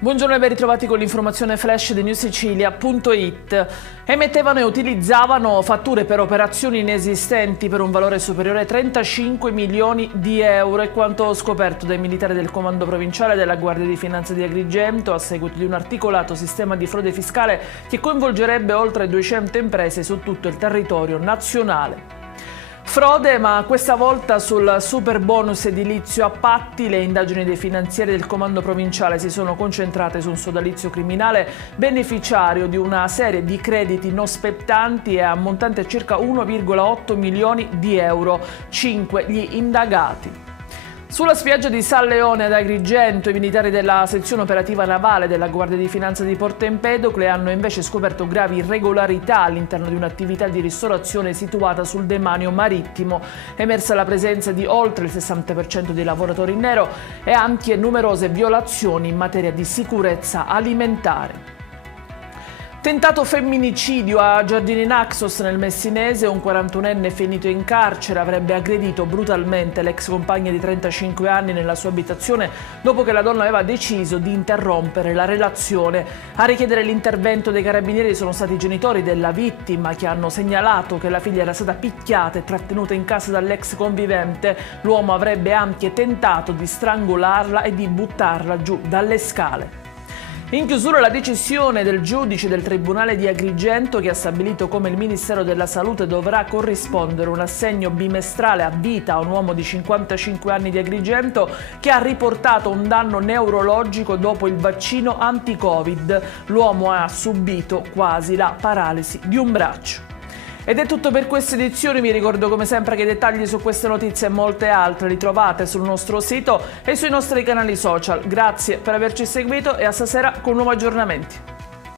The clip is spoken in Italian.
Buongiorno e ben ritrovati con l'informazione flash di newsicilia.it. Emettevano e utilizzavano fatture per operazioni inesistenti per un valore superiore ai 35 milioni di euro, è quanto scoperto dai militari del Comando Provinciale della Guardia di Finanza di Agrigento a seguito di un articolato sistema di frode fiscale che coinvolgerebbe oltre 200 imprese su tutto il territorio nazionale. Frode, ma questa volta sul super bonus edilizio a patti. Le indagini dei finanzieri del Comando Provinciale si sono concentrate su un sodalizio criminale beneficiario di una serie di crediti non spettanti e ammontante a circa 1,8 milioni di euro. 5 gli indagati. Sulla spiaggia di San Leone ad Agrigento, i militari della sezione operativa navale della Guardia di Finanza di Porto Empedocle hanno invece scoperto gravi irregolarità all'interno di un'attività di ristorazione situata sul demanio marittimo. È emersa la presenza di oltre il 60% di lavoratori in nero e anche numerose violazioni in materia di sicurezza alimentare. Tentato femminicidio a Giardini Naxos nel Messinese, un 41enne finito in carcere avrebbe aggredito brutalmente l'ex compagna di 35 anni nella sua abitazione dopo che la donna aveva deciso di interrompere la relazione. A richiedere l'intervento dei carabinieri sono stati i genitori della vittima che hanno segnalato che la figlia era stata picchiata e trattenuta in casa dall'ex convivente. L'uomo avrebbe anche tentato di strangolarla e di buttarla giù dalle scale. In chiusura la decisione del giudice del Tribunale di Agrigento che ha stabilito come il Ministero della Salute dovrà corrispondere un assegno bimestrale a vita a un uomo di 55 anni di Agrigento che ha riportato un danno neurologico dopo il vaccino anti-Covid. L'uomo ha subito quasi la paralisi di un braccio. Ed è tutto per queste edizioni, vi ricordo come sempre che i dettagli su queste notizie e molte altre li trovate sul nostro sito e sui nostri canali social. Grazie per averci seguito e a stasera con nuovi aggiornamenti.